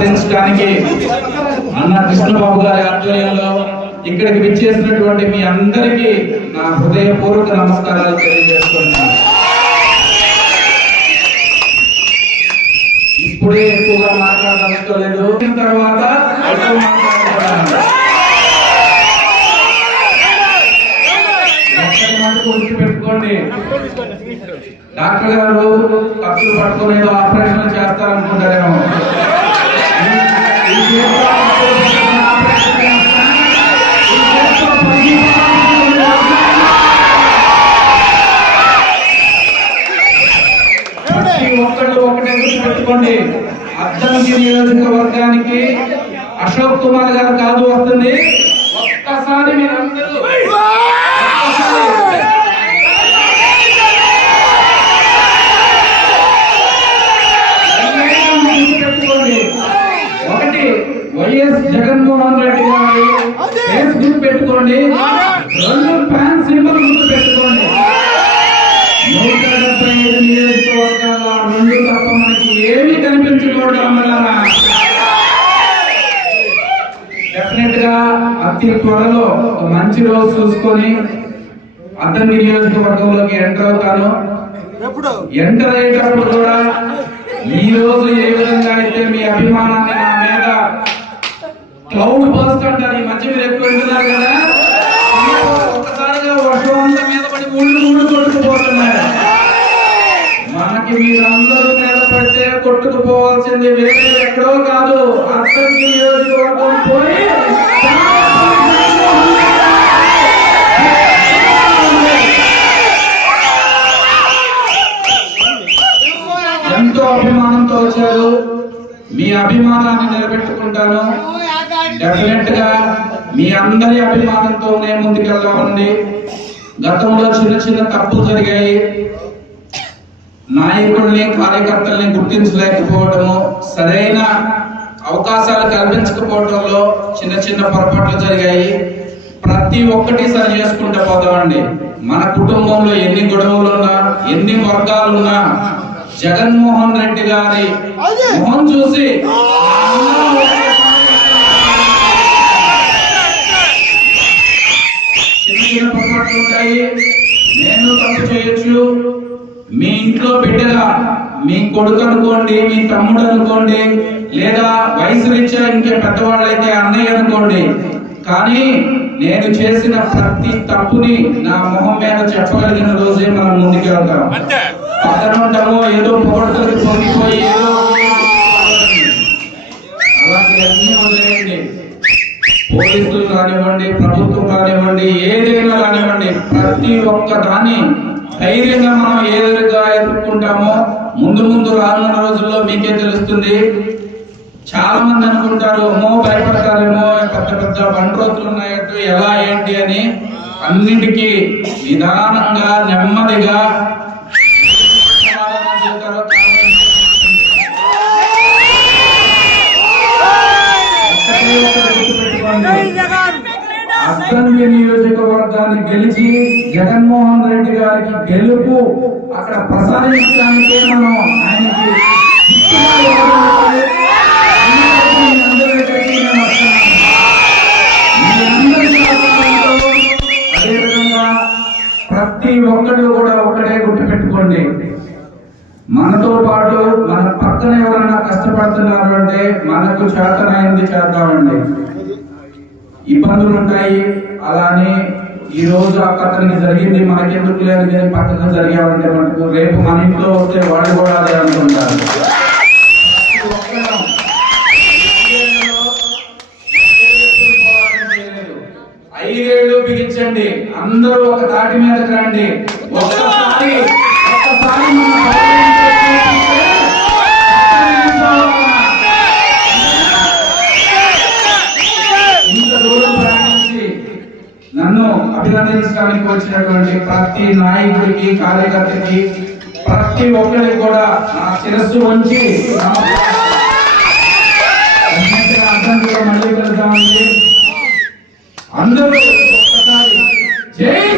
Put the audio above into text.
నియోజకవర్గానికి అన్న కృష్ణబాబు గారి ఆధ్వర్యంలో ఇక్కడికి విచ్చేసినటువంటి మీ అందరికీ నా హృదయపూర్వక నమస్కారాలు తెలియజేస్తున్నాను. ఇప్పుడే ఎక్కువగా మాట్లాడాలనుకోలేదు తర్వాత గుర్తుపెట్టుకోండి. డాక్టర్ గారు కత్తులు పట్టుకునేదో ఆపరేషన్ చేస్తారనుకుంటారేమో. గుర్తుపెట్టుకోండి అద్దంకి నియోజకవర్గానికి అశోక్ కుమార్ గారు కాదు వస్తుంది. ఒక్కసారి మీరందరూ ఒకటి వైఎస్ జగన్మోహన్ రెడ్డి గారి పెట్టుకోండి. రెండు డెఫినెట్గా అతి త్వరలో ఒక మంచి రోజు చూసుకొని అతని నియోజకవర్గంలోకి ఎంటర్ అవుతాను. ఎంటర్ అయ్యేటప్పుడు కూడా ఈ రోజు ఏ విధంగా అయితే మీ అభిమానాన్ని నా మీద క్లౌడ్ బస్ట్ అంటారు ఈ మధ్య మీరు ఎక్కువ వింటున్నారు కదా? ఒక్కసారిగా వర్షం అంతా మీద పడి ముళ్ళు ముళ్ళు కొట్టుకుపోతున్నారు మనకి మీరందరూ పడితే కొట్టుకుపోవాల్సింది వేరే ఎక్కడో కాదు. అభిమానంతో వచ్చారు. మీ అభిమానాన్ని నిలబెట్టుకుంటాను. డెఫినెట్గా మీ అందరి అభిమానంతోనే ముందుకెళ్దామండి. గతంలో చిన్న చిన్న తప్పులు జరిగాయి. నాయకుల్ని కార్యకర్తల్ని గుర్తించలేకపోవడము సరైన అవకాశాలు కల్పించకపోవడంలో చిన్న చిన్న పొరపాట్లు జరిగాయి. ప్రతి ఒక్కటి సరి చేసుకుంటూ పోదామండి. మన కుటుంబంలో ఎన్ని గొడవలున్నా ఎన్ని వర్గాలున్నా జగన్మోహన్ రెడ్డి గారి మొహం చూసి ఉంటాయి. నేను తప్పు చేయొచ్చు. మీ ఇంట్లో బిడ్డగా మీ కొడుకు అనుకోండి మీ తమ్ముడు అనుకోండి లేదా వయసు రీత్యా ఇంకే పెద్దవాళ్ళైతే అన్నయ్య అనుకోండి. కానీ నేను చేసిన ప్రతి తప్పుని నా మొహం మీద చెప్పగలిగిన రోజే మనం ముందుకెళ్తాం. పక్కన ఏదో పొగడతలకి పొంగిపోయి ఏదో అలాంటివన్నీ వదిలేయండి పోలీసులు కానివ్వండి ప్రభుత్వం కానివ్వండి ఏదైనా కానివ్వండి ప్రతి ఒక్క దాన్ని ధైర్యంగా మనం ఏ విధంగా ఎదుర్కొంటామో ముందు ముందు రానున్న రోజుల్లో మీకే తెలుస్తుంది. చాలా మంది అనుకుంటారు అమ్మో భయపడతారేమో పెద్ద పెద్ద బండ్రోతులు ఉన్నాయట్టు ఎలా ఏంటి అని. అన్నిటికీ నిదానంగా నెమ్మదిగా అసెంబ్లీ నియోజకవర్గాన్ని గెలిచి జగన్మోహన్ రెడ్డి గారికి గెలుపు అక్కడ ప్రసాదించడానికే మనం ఆయనకి ప్రతి ఒక్కరు కూడా ఒకటే గుర్తుపెట్టుకోండి. మనతో పాటు మన పక్కన ఎవరైనా కష్టపడుతున్నారు అంటే మనకు చేతనైంది చేద్దామండి. ఇబ్బందులు ఉంటాయి. అలానే ఈ రోజు ఆ కథనికి జరిగింది. మనకెందుకు లేదు? కానీ పక్కన జరిగామంటే మనకు రేపు మన ఇంట్లో వస్తే వాళ్ళు కూడా అదే అనుకుంటారు. ప్రతి ఐదేళ్ళు బిగించండి. అందరూ ఒక దాటి మీదకి రండి. ఒక్కసారి ఒక్కసారి అభినందించడానికి వచ్చినటువంటి ప్రతి నాయకుడికి కార్యకర్తకి ప్రతి ఒక్కరికి కూడా నా శిరస్సు ఉంచి అందరూ ఒక్కసారి జై